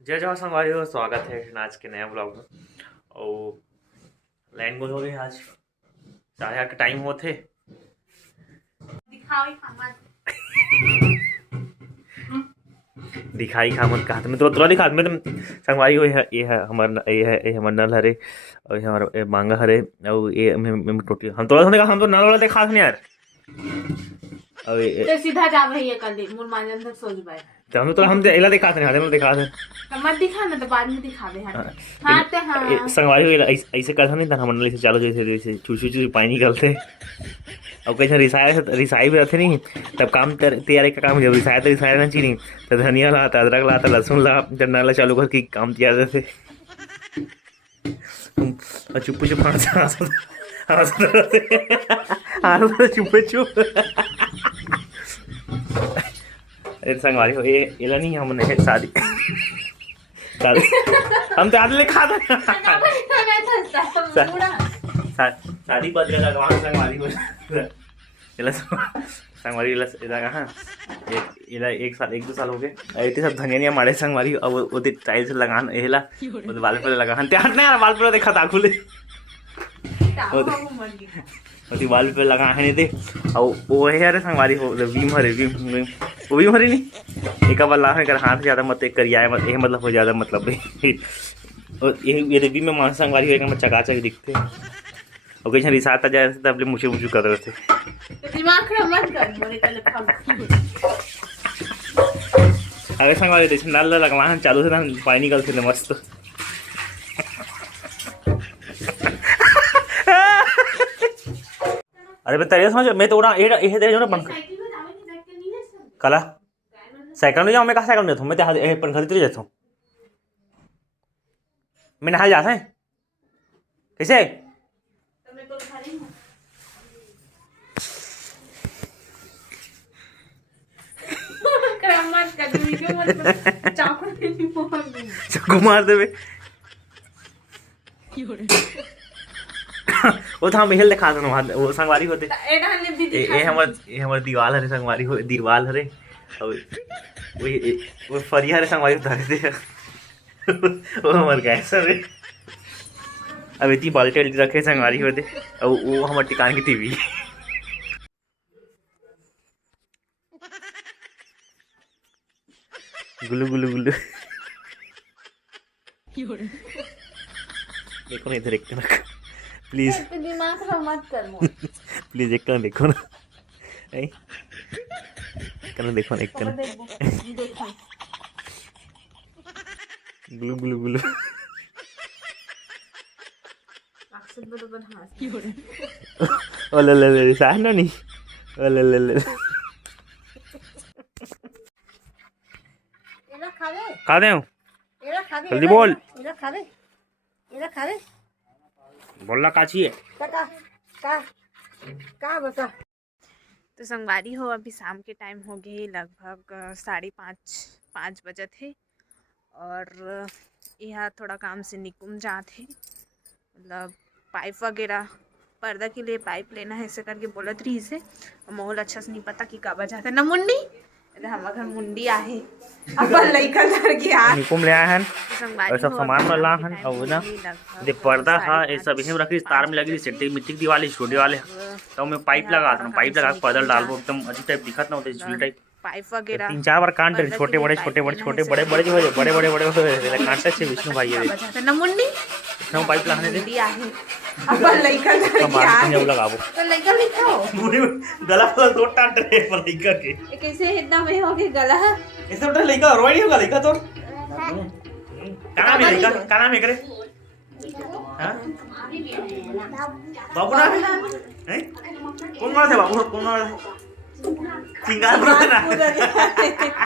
जय जवाहर संगवारी हो, स्वागत है आज के नया ब्लॉग में। और लाइन गोल हो गई आज 8:30 के टाइम होते दिखाई खा मत कहा मैं तुला दिखा मैं संगवारी हो। ये है हमार नल हरे और ये हमारा मांगा हरे और ये टोटी हम तोला कहा हम तो नल वाला देखा नहीं यार। और तो सीधा जा भैया कल मुर मांजन तक सोच बाय तो हम तो हम एला दिखा थे हम दिखा थे तो मत दिखा ना तो बाद में दिखावे हां ते हां संगवारी हो ऐसे करता नहीं था हम से चालू जैसे चूचू पानी निकलते और कैसे रिसाई भी रहते नहीं तब काम तैयारी का काम जब रिसाया तो रिसाया ना चीनी तो धनिया लाता अदरक लाता लहसुन ला जब नाला चालू कर की काम तैयार रहते और चुप चुप चुप चुप संगवारी हो ये नहीं हमने शादी हम तो आदमी खाता शादी बद गया वहाँ संगवारी हो संगवारी कहाँ एक दो साल हो गए इतने सब धनिया मारे संगवारी अब वो टाइल से लगान एला बाल पे लगान त्यार नहीं बाल पे देखा था खुले बाल पे लगा है नहीं दे और वो है अरे संगवारी हो वीम हरे वो भी हरे नहीं एक बार लाख कर हाथ ज़्यादा मत एक करिया मत ये मतलब हो ज़्यादा मतलब और ये रिव्यू में मान संगवारी होएगा मैं चकाचक दिखते और कहीं रिसाता जाए तब मुझे मुझे कर रहे थे दिमाग खराब मत कर मोरे कल अरे संगवारी देख नल लगवा चालू से ना पानी निकलते थे मस्त। अरे मैं तेरे समझ मैं तो उड़ा ये दे जो ना पंखा कला साइकिल में जाऊँ मैं कहाँ साइकिल में जाता हूँ मैं तो पंखा देते जाता हूँ मैं नहा जाता है कैसे चाकू मार दे वो था महल दिखा दो वो संगवारी होते ये हमारे दीवाल हरे संगवारी हो दीवाल हरे और वो फरिया हरे संगवारी उतारे थे वो हमारे गैस हरे अब इतनी बाल्टी रखे संगवारी होते और वो हमारे टिकान की टीवी गुल्लू गुल्लू गुल्लू देखो ना इधर एक ना प्लीज दिमाग खराब मत कर प्लीज एक ना देखो ना करना देखो ना एक करना गुल्लू गुल्लू गुल्लू ओ ले ले ले साह ना नहीं ओ ले ले ले खा दे जल्दी बोल बोलना काची है का बता। तो संगवारी हो अभी शाम के टाइम हो गए लगभग 5:30 बजे थे और यहाँ थोड़ा काम से निकुम जाते मतलब पाइप वगैरह पर्दा के लिए पाइप लेना है ऐसे करके बोलत रही से माहौल अच्छा से नहीं पता कि कब जाता ना मुंडी हमारे घर मुंडी आहे अपन लइका लड़की आ निकुम ले आए हैं और सब सामान में ला हैं और ना दे पर्दा था ये सब इन्हें रखी तार में लगी सेटिंग मिट्टी की दीवार स्टूडियो वाले तो मैं पाइप लगा पर्दा डालबो एकदम अजीब टाइप दिखत ना होते झूले टाइप पाइप वगैरह 3-4 बार काट दे छोटे बड़े कांटे से विष्णु भाई है ना मुंडी हम पाइप लगाने दे अपन लइका लड़की आ लगाबो तो लइका लिखाओ गला फल तो टाट रहे पर लइका के कैसे इतना में हो गया गला ऐसे उठा लइका रोई होगा लइका तो का नाम है करे हां बाबू ना है कौन मार थे बाबू कौन मार सिंगार ना